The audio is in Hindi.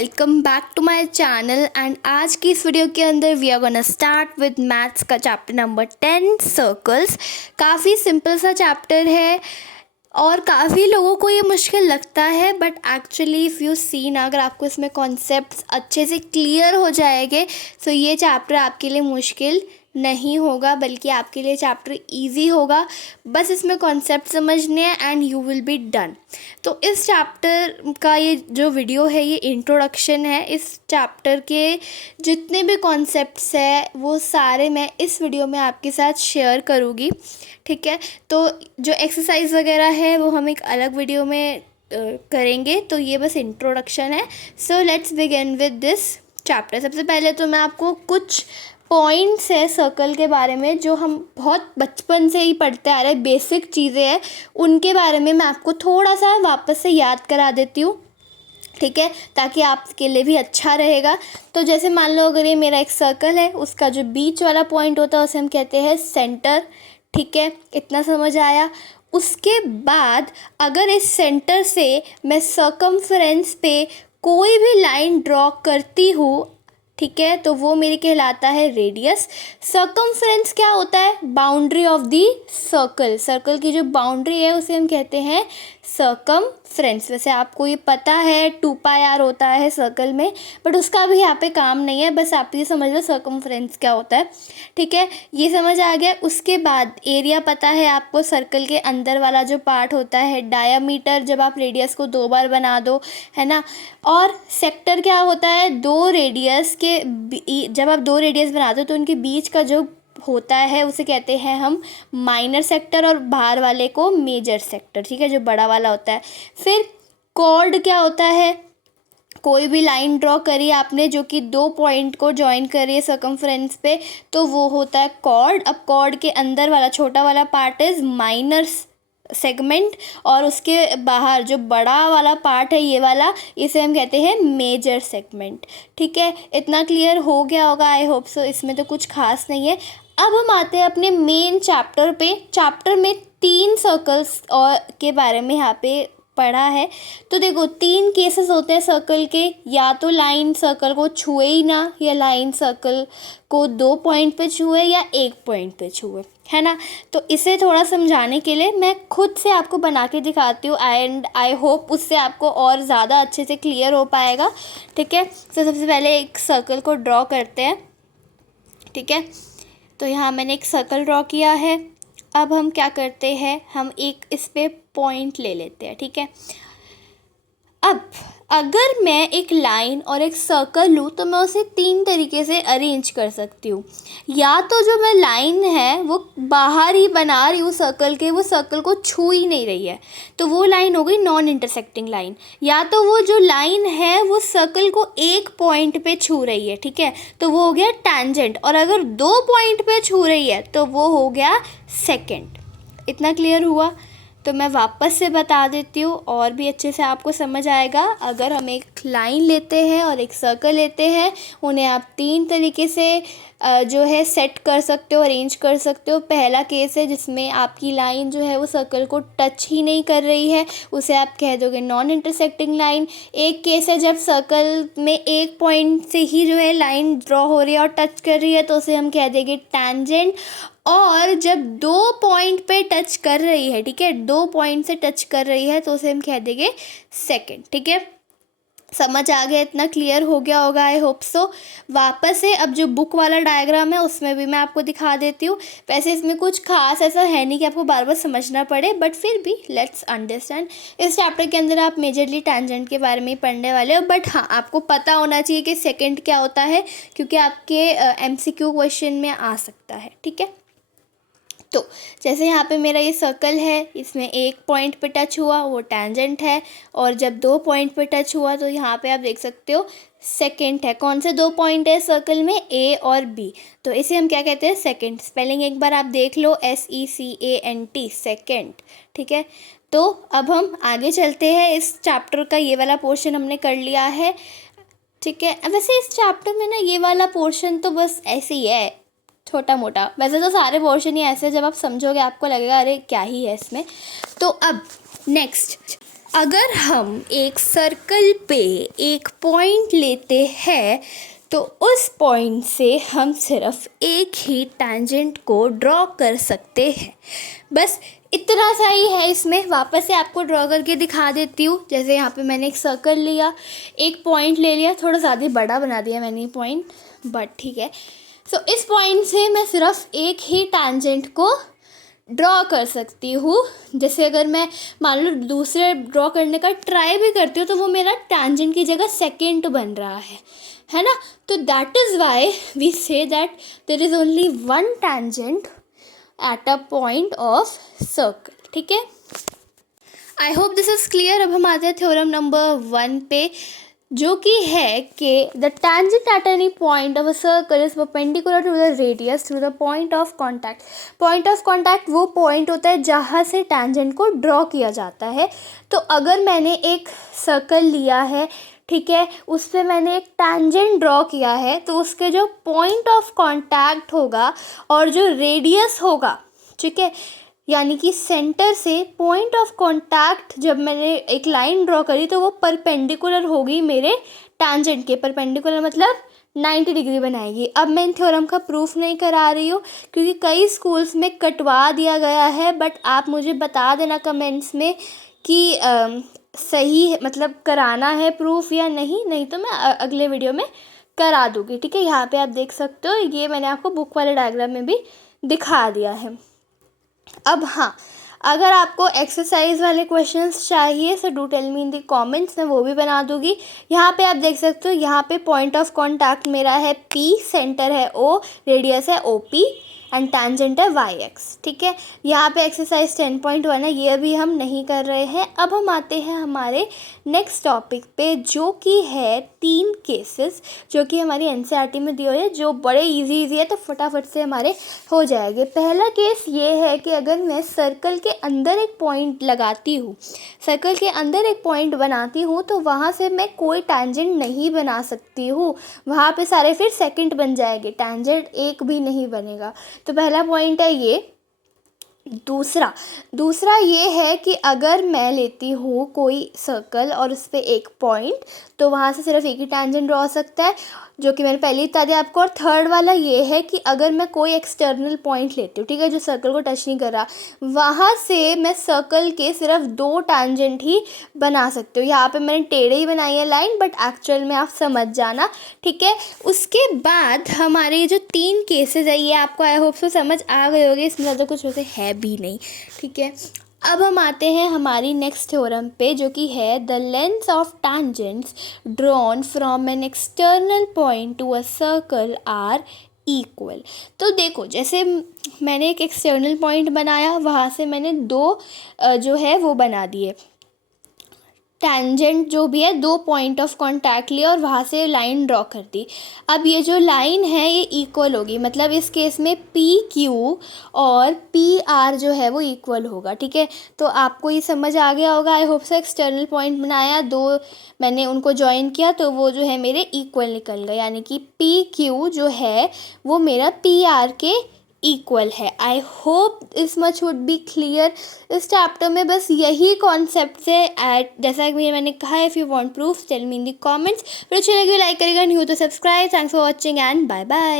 Welcome back to my channel and आज की इस वीडियो के अंदर we are gonna start with maths का चैप्टर नंबर 10 सर्कल्स। काफ़ी सिंपल सा चैप्टर है और काफ़ी लोगों को ये मुश्किल लगता है, but actually if you see ना, अगर आपको इसमें कॉन्सेप्ट्स अच्छे से क्लियर हो जाएंगे तो ये चैप्टर आपके लिए मुश्किल नहीं होगा, बल्कि आपके लिए चैप्टर इजी होगा। बस इसमें कॉन्सेप्ट समझने हैं and you will be done. तो इस चैप्टर का ये जो वीडियो है ये इंट्रोडक्शन है। इस चैप्टर के जितने भी कॉन्सेप्ट्स हैं वो सारे मैं इस वीडियो में आपके साथ शेयर करूँगी, ठीक है। तो जो एक्सरसाइज वगैरह है वो हम एक अलग वीडियो में करेंगे, तो ये बस इंट्रोडक्शन है। So let's begin with this chapter. सबसे पहले तो मैं आपको कुछ पॉइंट्स है सर्कल के बारे में जो हम बहुत बचपन से ही पढ़ते आ रहे हैं, बेसिक चीज़ें हैं, उनके बारे में मैं आपको थोड़ा सा वापस से याद करा देती हूँ, ठीक है, ताकि आपके लिए भी अच्छा रहेगा। तो जैसे मान लो अगर ये मेरा एक सर्कल है, उसका जो बीच वाला पॉइंट होता है उसे हम कहते हैं सेंटर, ठीक है, इतना समझ आया। उसके बाद अगर इस सेंटर से मैं सर्कमफ्रेंस पे कोई भी लाइन ड्रॉ करती हूँ, ठीक है, तो वो मेरी कहलाता है रेडियस। सर्कमफ्रेंस क्या होता है? Boundary of the circle. Circle की जो बाउंड्री है उसे हम कहते हैं सर्कमफ्रेंस। वैसे आपको ये पता है 2πr होता है सर्कल में, बट उसका भी यहाँ पे काम नहीं है, बस आप ये समझ लो सर्कमफ्रेंस क्या होता है, ठीक है, ये समझ आ गया। उसके बाद एरिया पता है आपको, सर्कल के अंदर वाला जो पार्ट होता है। डायामीटर जब आप रेडियस को 2 बार बना दो, है ना। और सेक्टर क्या होता है? दो रेडियस के जब आप 2 रेडियस बनाते हो तो उनके बीच का जो होता है उसे कहते हैं हम माइनर सेक्टर, और बाहर वाले को मेजर सेक्टर, ठीक है, जो बड़ा वाला होता है। फिर कॉर्ड क्या होता है? कोई भी लाइन ड्रॉ करी आपने जो कि 2 पॉइंट को ज्वाइन करी है सर्कमफ्रेंस पे, तो वो होता है कॉर्ड। अब कॉर्ड के अंदर वाला छोटा वाला पार्ट इज माइनर सेगमेंट, और उसके बाहर जो बड़ा वाला पार्ट है ये वाला, इसे हम कहते हैं मेजर सेगमेंट, ठीक है। इतना क्लियर हो गया होगा, आई होप सो। इसमें तो कुछ खास नहीं है। अब हम आते हैं अपने मेन चैप्टर पे। चैप्टर में 3 सर्कल्स और के बारे में यहाँ पे पढ़ा है। तो देखो 3 केसेस होते हैं सर्कल के, या तो लाइन सर्कल को छुए ही ना, या लाइन सर्कल को 2 पॉइंट पे छुए, या 1 पॉइंट पे छुए, है ना। तो इसे थोड़ा समझाने के लिए मैं खुद से आपको बना के दिखाती हूँ, एंड आई होप उससे आपको और ज़्यादा अच्छे से क्लियर हो पाएगा, ठीक है। तो सबसे पहले एक सर्कल को ड्रॉ करते हैं, ठीक है। तो यहाँ मैंने एक सर्कल ड्रॉ किया है। अब हम क्या करते हैं, हम एक इस पे पॉइंट ले लेते हैं, ठीक है। अब अगर मैं एक लाइन और एक सर्कल लूँ तो मैं उसे 3 तरीके से अरेंज कर सकती हूँ। या तो जो मैं लाइन है वो बाहर ही बना रही हूँ सर्कल के, वो सर्कल को छू ही नहीं रही है, तो वो लाइन हो गई नॉन इंटरसेक्टिंग लाइन। या तो वो जो लाइन है वो सर्कल को 1 पॉइंट पे छू रही है, ठीक है, तो वो हो गया टैंजेंट। और अगर 2 पॉइंट पे छू रही है तो वो हो गया सेकेंड। इतना क्लियर हुआ? तो मैं वापस से बता देती हूँ और भी अच्छे से आपको समझ आएगा। अगर हम एक लाइन लेते हैं और एक सर्कल लेते हैं, उन्हें आप 3 तरीके से जो है सेट कर सकते हो, अरेंज कर सकते हो। पहला केस है जिसमें आपकी लाइन जो है वो सर्कल को टच ही नहीं कर रही है, उसे आप कह दोगे नॉन इंटरसेक्टिंग लाइन। एक केस है जब सर्कल में 1 पॉइंट से ही जो है लाइन ड्रॉ हो रही है और टच कर रही है, तो उसे हम कह देंगे टैंजेंट। और जब 2 पॉइंट पे टच कर रही है, ठीक है, 2 पॉइंट से टच कर रही है, तो उसे हम कह देंगे सेकंड, ठीक है। समझ आ गया? इतना क्लियर हो गया होगा, आई होप सो। वापस से अब जो बुक वाला डायग्राम है उसमें भी मैं आपको दिखा देती हूँ। वैसे इसमें कुछ खास ऐसा है नहीं कि आपको बार बार समझना पड़े, बट फिर भी लेट्स अंडरस्टैंड। इस चैप्टर के अंदर आप मेजरली टैंजेंट के बारे में ही पढ़ने वाले हो, बट हाँ, आपको पता होना चाहिए कि सेकेंड क्या होता है, क्योंकि आपके MCQ क्वेश्चन में आ सकता है, ठीक है। तो जैसे यहाँ पे मेरा ये सर्कल है, इसमें 1 पॉइंट पे टच हुआ, वो टैंजेंट है। और जब 2 पॉइंट पे टच हुआ तो यहाँ पे आप देख सकते हो सेकेंड है। कौन से 2 पॉइंट है सर्कल में? A और B, तो इसे हम क्या कहते हैं? सेकेंड। स्पेलिंग एक बार आप देख लो, SECANT, सेकेंड, ठीक है। तो अब हम आगे चलते हैं। इस चैप्टर का ये वाला पोर्शन हमने कर लिया है, ठीक है। वैसे इस चैप्टर में ना ये वाला पोर्शन तो बस ऐसे ही है, छोटा मोटा। वैसे तो सारे पोर्शन ही ऐसे, जब आप समझोगे आपको लगेगा अरे क्या ही है इसमें। तो अब नेक्स्ट अगर हम एक सर्कल पे एक पॉइंट लेते हैं तो उस पॉइंट से हम सिर्फ एक ही टैंजेंट को ड्रॉ कर सकते हैं। बस इतना सा ही है इसमें। वापस से आपको ड्रॉ करके दिखा देती हूँ। जैसे यहाँ पे मैंने एक सर्कल लिया, एक पॉइंट ले लिया, थोड़ा ज़्यादा बड़ा बना दिया मैंने पॉइंट, बट ठीक है। सो इस पॉइंट से मैं सिर्फ एक ही टैंजेंट को ड्रॉ कर सकती हूँ। जैसे अगर मैं मान लो दूसरे ड्रॉ करने का ट्राई भी करती हूँ तो वो मेरा टैंजेंट की जगह सेकेंड बन रहा है ना। तो that is why we say that there is only one tangent at a point of circle. ठीक है, I hope this is clear. अब हम आते हैं थ्योरम नंबर 1 पे, जो कि है कि the tangent at any point of a circle is perpendicular to the radius through the point of contact। Point of contact वो पॉइंट होता है जहाँ से tangent को ड्रॉ किया जाता है। तो अगर मैंने एक सर्कल लिया है, ठीक है, उस पर मैंने एक tangent ड्रॉ किया है, तो उसके जो पॉइंट ऑफ कॉन्टैक्ट होगा और जो रेडियस होगा, ठीक है, यानी कि सेंटर से पॉइंट ऑफ कांटेक्ट जब मैंने एक लाइन ड्रॉ करी तो वो परपेंडिकुलर होगी मेरे टैंजेंट के। परपेंडिकुलर मतलब 90 डिग्री बनाएगी। अब मैं इन थ्योरम का प्रूफ नहीं करा रही हूँ क्योंकि कई स्कूल्स में कटवा दिया गया है, बट आप मुझे बता देना कमेंट्स में कि सही है, मतलब कराना है प्रूफ या नहीं तो मैं अगले वीडियो में करा दूँगी। ठीक है, यहाँ पे आप देख सकते हो, ये मैंने आपको बुक वाले डायग्राम में भी दिखा दिया है। अब हाँ, अगर आपको एक्सरसाइज वाले क्वेश्चंस चाहिए so do tell me in the comments, मैं वो भी बना दूंगी। यहाँ पे आप देख सकते हो, यहाँ पे पॉइंट ऑफ कांटेक्ट मेरा है P, सेंटर है O, रेडियस है OP एंड टैंजेंट है YX। ठीक है, यहाँ पे एक्सरसाइज 10.1 है, ये भी हम नहीं कर रहे हैं। अब हम आते हैं हमारे नेक्स्ट टॉपिक पे, जो कि है 3 केसेस जो कि हमारी NCERT में दिए हुए हैं, जो बड़े इजी है, तो फटाफट से हमारे हो जाएंगे। पहला केस ये है कि अगर मैं सर्कल के अंदर एक पॉइंट लगाती हूँ, सर्कल के अंदर एक पॉइंट बनाती हूँ, तो वहाँ से मैं कोई टैंजेंट नहीं बना सकती हूँ। वहाँ पे सारे फिर सेकंड बन जाएंगे, टैंजेंट एक भी नहीं बनेगा। तो पहला पॉइंट है ये। दूसरा ये है कि अगर मैं लेती हूँ कोई सर्कल और उस पर एक पॉइंट, तो वहाँ से सिर्फ एक ही टैंजेंट ड्रॉ हो सकता है, जो कि मैंने पहले ही बता दिया आपको। और थर्ड वाला ये है कि अगर मैं कोई एक्सटर्नल पॉइंट लेती हूँ, ठीक है, जो सर्कल को टच नहीं कर रहा, वहाँ से मैं सर्कल के सिर्फ 2 टैंजेंट ही बना सकती हूँ। यहाँ पे मैंने टेढ़े ही बनाई है लाइन, बट एक्चुअल में आप समझ जाना। ठीक है, उसके बाद हमारे ये जो 3 केसेस है, ये आपको आई होप सो समझ आ गए होंगे, इसमें ज़्यादा कुछ वैसे है भी नहीं। ठीक है, अब हम आते हैं हमारी नेक्स्ट थ्योरम पे, जो कि है the length of tangents drawn from an external point to a circle are equal. तो देखो, जैसे मैंने एक एक्सटर्नल पॉइंट बनाया, वहाँ से मैंने 2 जो है वो बना दिए टैंजेंट, जो भी है 2 पॉइंट ऑफ कांटेक्ट लिए और वहाँ से लाइन ड्रॉ कर दी। अब ये जो लाइन है ये इक्वल होगी, मतलब इस केस में PQ और PR जो है वो इक्वल होगा। ठीक है, तो आपको ये समझ आ गया होगा आई होप से। एक्सटर्नल पॉइंट बनाया, 2 मैंने उनको ज्वाइन किया, तो वो जो है मेरे इक्वल निकल गए, यानी कि PQ जो है वो मेरा PR के इक्वल है। I hope is much would be clear. इस चैप्टर में बस यही कॉन्सेप्ट है। जैसा कि मैंने कहा, if you want proof tell me in the comments. फिर अच्छी लगी लाइक करेगा, नहीं हो तो subscribe. Thanks for watching and bye bye.